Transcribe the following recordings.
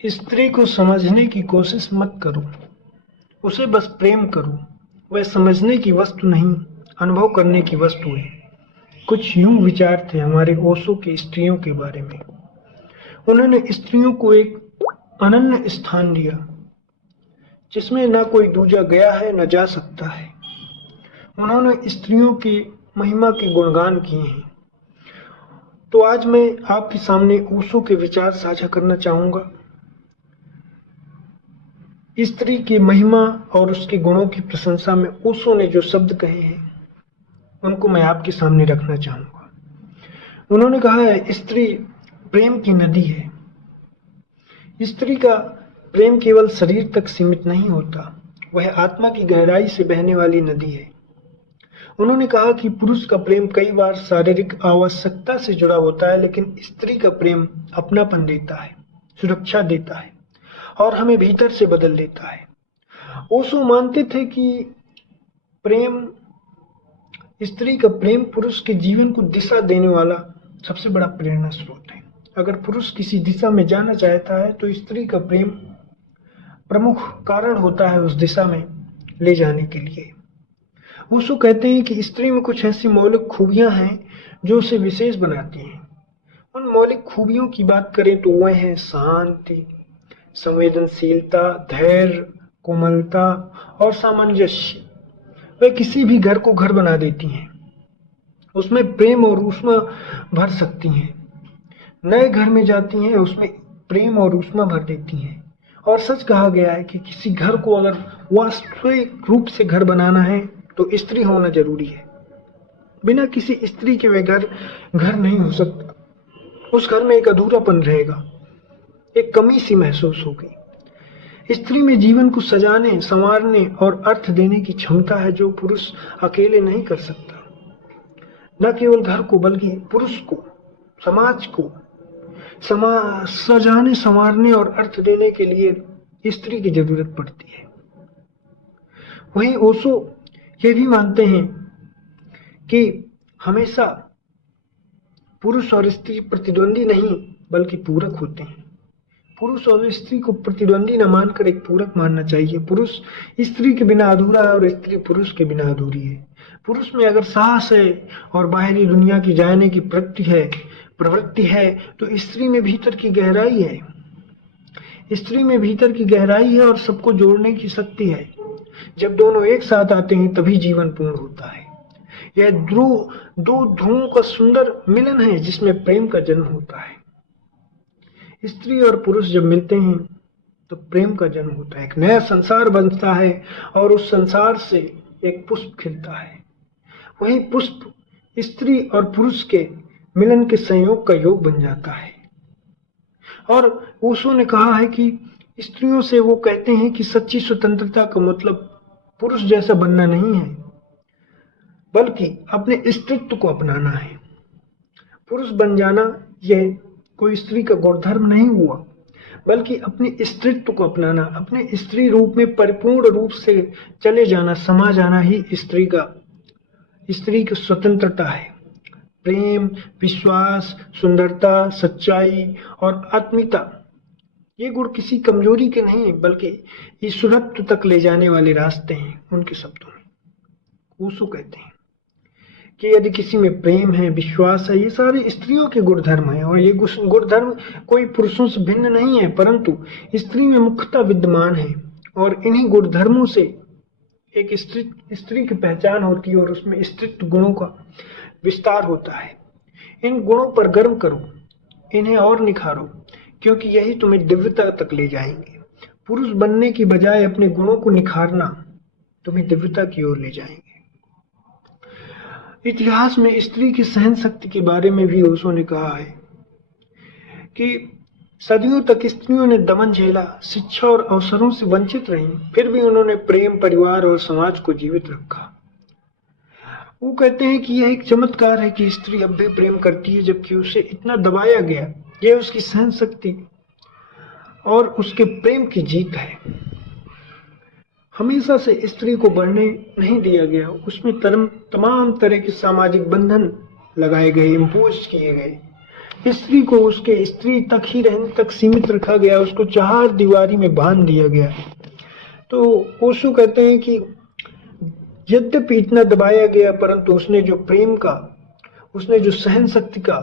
स्त्री को समझने की कोशिश मत करो, उसे बस प्रेम करो। वह समझने की वस्तु नहीं, अनुभव करने की वस्तु है। कुछ यूं विचार थे हमारे ओशो के स्त्रियों के बारे में। उन्होंने स्त्रियों को एक अनन्य स्थान दिया, जिसमें न कोई दूजा गया है न जा सकता है। उन्होंने स्त्रियों की महिमा के गुणगान किए हैं। तो आज मैं आपके सामने ओशो के विचार साझा करना चाहूंगा। स्त्री की महिमा और उसके गुणों की प्रशंसा में ओशो ने जो शब्द कहे हैं, उनको मैं आपके सामने रखना चाहूंगा। उन्होंने कहा है, स्त्री प्रेम की नदी है। स्त्री का प्रेम केवल शरीर तक सीमित नहीं होता, वह आत्मा की गहराई से बहने वाली नदी है। उन्होंने कहा कि पुरुष का प्रेम कई बार शारीरिक आवश्यकता से जुड़ा होता है, लेकिन स्त्री का प्रेम अपनापन देता है, सुरक्षा देता है और हमें भीतर से बदल देता है। ओशो मानते थे कि प्रेम स्त्री का प्रेम पुरुष के जीवन को दिशा देने वाला सबसे बड़ा प्रेरणा स्रोत है। अगर पुरुष किसी दिशा में जाना चाहता है तो स्त्री का प्रेम प्रमुख कारण होता है उस दिशा में ले जाने के लिए। ओशो कहते हैं कि स्त्री में कुछ ऐसी मौलिक खूबियां हैं जो उसे विशेष बनाती हैं। उन मौलिक खूबियों की बात करें तो वह है शांति, संवेदनशीलता, धैर्य, कोमलता और सामंजस्य। वे किसी भी घर को घर बना देती हैं, उसमें प्रेम और ऊष्मा भर सकती हैं। नए घर में जाती हैं, उसमें प्रेम और ऊष्मा भर देती हैं। और सच कहा गया है कि किसी घर को अगर वास्तविक रूप से घर बनाना है तो स्त्री होना जरूरी है। बिना किसी स्त्री के वे घर घर नहीं हो सकता। उस घर में एक अधूरापन रहेगा, एक कमी सी महसूस होगी। स्त्री में जीवन को सजाने, संवारने और अर्थ देने की क्षमता है जो पुरुष अकेले नहीं कर सकता। न केवल घर को बल्कि पुरुष को, समाज को सजाने, संवारने और अर्थ देने के लिए स्त्री की जरूरत पड़ती है। वहीं ओशो ये भी मानते हैं कि हमेशा पुरुष और स्त्री प्रतिद्वंदी नहीं बल्कि पूरक होते हैं। पुरुष और स्त्री को प्रतिद्वंदी न मानकर एक पूरक मानना चाहिए। पुरुष स्त्री के बिना अधूरा है और स्त्री पुरुष के बिना अधूरी है। पुरुष में अगर साहस है और बाहरी दुनिया की जानने की प्रवृत्ति है तो स्त्री में भीतर की गहराई है। स्त्री में भीतर की गहराई है और सबको जोड़ने की शक्ति है। जब दोनों एक साथ आते हैं तभी जीवन पूर्ण होता है। यह दो ध्रुवों का सुंदर मिलन है जिसमें प्रेम का जन्म होता है। स्त्री और पुरुष जब मिलते हैं तो प्रेम का जन्म होता है, एक नया संसार बनता है और उस संसार से एक पुष्प खिलता है। वही पुष्प स्त्री और पुरुष के मिलन के संयोग का योग बन जाता है। और ओशो ने कहा है कि स्त्रियों से वो कहते हैं कि सच्ची स्वतंत्रता का मतलब पुरुष जैसा बनना नहीं है, बल्कि अपने स्त्रीत्व को अपनाना है। पुरुष बन जाना यह कोई स्त्री का गुणधर्म नहीं हुआ, बल्कि अपने स्त्रीत्व को अपनाना, अपने स्त्री रूप में परिपूर्ण रूप से चले जाना, समा जाना ही स्त्री की स्वतंत्रता है। प्रेम, विश्वास, सुंदरता, सच्चाई और आत्मीयता, ये गुण किसी कमजोरी के नहीं बल्कि ईश्वरत्व तक ले जाने वाले रास्ते हैं। उनके शब्दों में ओशो कहते हैं कि यदि किसी में प्रेम है, विश्वास है, ये सारे स्त्रियों के गुणधर्म हैं और ये गुणधर्म कोई पुरुषों से भिन्न नहीं है, परंतु स्त्री में मुख्यतः विद्यमान है। और इन्हीं गुणधर्मों से एक स्त्री की पहचान होती है और उसमें स्त्रीत्व गुणों का विस्तार होता है। इन गुणों पर गर्व करो, इन्हें और निखारो, क्योंकि यही तुम्हें दिव्यता तक ले जाएंगे। पुरुष बनने की बजाय अपने गुणों को निखारना तुम्हें दिव्यता की ओर ले जाएंगे। इतिहास में स्त्री की सहन शक्ति के बारे में भी ओशो ने कहा है कि सदियों तक स्त्रियों ने दमन झेला, शिक्षा और अवसरों से वंचित रहीं, फिर भी उन्होंने प्रेम, परिवार और समाज को जीवित रखा। वो कहते हैं कि यह एक चमत्कार है कि स्त्री अब भी प्रेम करती है जबकि उसे इतना दबाया गया। यह उसकी सहन शक्ति और उसके प्रेम की जीत है। हमेशा से स्त्री को बढ़ने नहीं दिया गया, उसमें तमाम तरह के सामाजिक बंधन लगाए गए, इम्पोज किए गए, स्त्री को उसके स्त्री तक ही रहने तक सीमित रखा गया, उसको चार दीवारी में बांध दिया गया। तो ओशो कहते हैं कि यद्यपि इतना दबाया गया, परंतु उसने जो प्रेम का, उसने जो सहन शक्ति का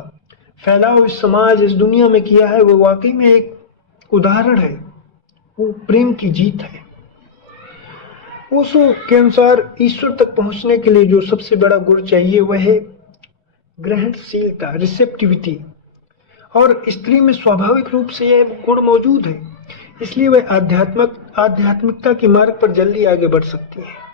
फैलाव इस समाज, इस दुनिया में किया है, वो वाकई में एक उदाहरण है। वो प्रेम की जीत है। ओशो के अनुसार ईश्वर तक पहुंचने के लिए जो सबसे बड़ा गुण चाहिए वह है ग्रहणशीलता, रिसेप्टिविटी। और स्त्री में स्वाभाविक रूप से यह गुण मौजूद है, इसलिए वह आध्यात्मिकता के मार्ग पर जल्दी आगे बढ़ सकती है।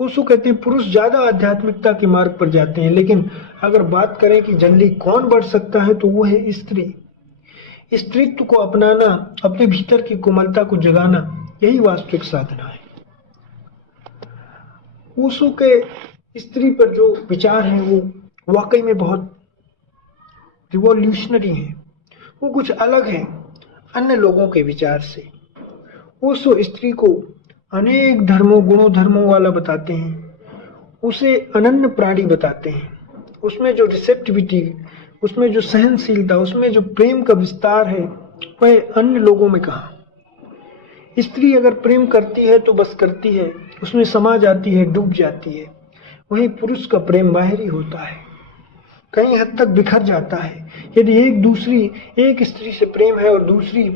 ओशो कहते हैं पुरुष ज्यादा आध्यात्मिकता के मार्ग पर जाते हैं, लेकिन अगर बात करें कि जल्दी कौन बढ़ सकता है तो वो है स्त्री। स्त्रीत्व को अपनाना, अपने भीतर की कोमलता को जगाना, यही वास्तविक साधना है। ओशो के स्त्री पर जो विचार हैं वो वाकई में बहुत रिवॉल्यूशनरी हैं। वो कुछ अलग है अन्य लोगों के विचार से। ओशो स्त्री को अनेक धर्मों, गुणों, धर्मों वाला बताते हैं। उसे अनन्य प्राणी बताते हैं। उसमें जो रिसेप्टिविटी, उसमें जो सहनशीलता, उसमें जो प्रेम का विस्तार है, वह अन्य लोगों में कहाँ। स्त्री अगर प्रेम करती है तो बस करती है, उसमें समा जाती है, डूब जाती है। वहीं पुरुष का प्रेम बाहरी होता है, कई हद तक बिखर जाता है। यदि एक स्त्री से प्रेम है और दूसरी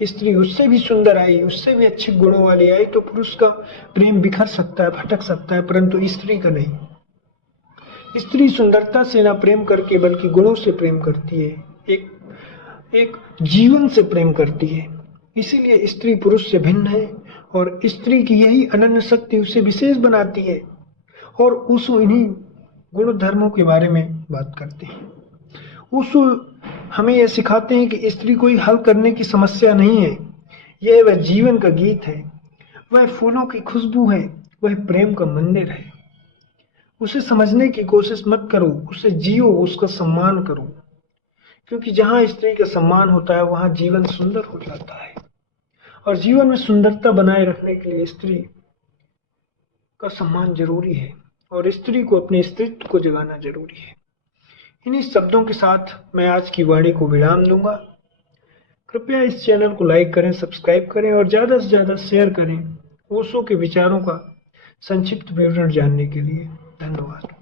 स्त्री उससे भी सुंदर आई, उससे भी अच्छे गुणों वाली आई, तो पुरुष का प्रेम बिखर सकता है, भटक सकता है, परंतु स्त्री का नहीं। स्त्री सुंदरता से ना प्रेम करके बल्कि गुणों से प्रेम करती है, एक जीवन से प्रेम करती है। इसीलिए स्त्री पुरुष से भिन्न है और स्त्री की यही अनन्य शक्ति उसे विशेष बनाती है। और ओशो इन्हीं गुण धर्मों के बारे में बात करते हैं। ओशो हमें यह सिखाते हैं कि स्त्री कोई हल करने की समस्या नहीं है, यह वह जीवन का गीत है, वह फूलों की खुशबू है, वह प्रेम का मंदिर है। उसे समझने की कोशिश मत करो, उसे जियो, उसका सम्मान करो, क्योंकि जहां स्त्री का सम्मान होता है वहां जीवन सुंदर हो जाता है। और जीवन में सुंदरता बनाए रखने के लिए स्त्री का सम्मान जरूरी है और स्त्री को अपने स्त्रीत्व को जगाना जरूरी है। इन्हीं शब्दों के साथ मैं आज की वाणी को विराम दूंगा। कृपया इस चैनल को लाइक करें, सब्सक्राइब करें और ज़्यादा से ज़्यादा शेयर करें ओशो के विचारों का संक्षिप्त विवरण जानने के लिए। धन्यवाद।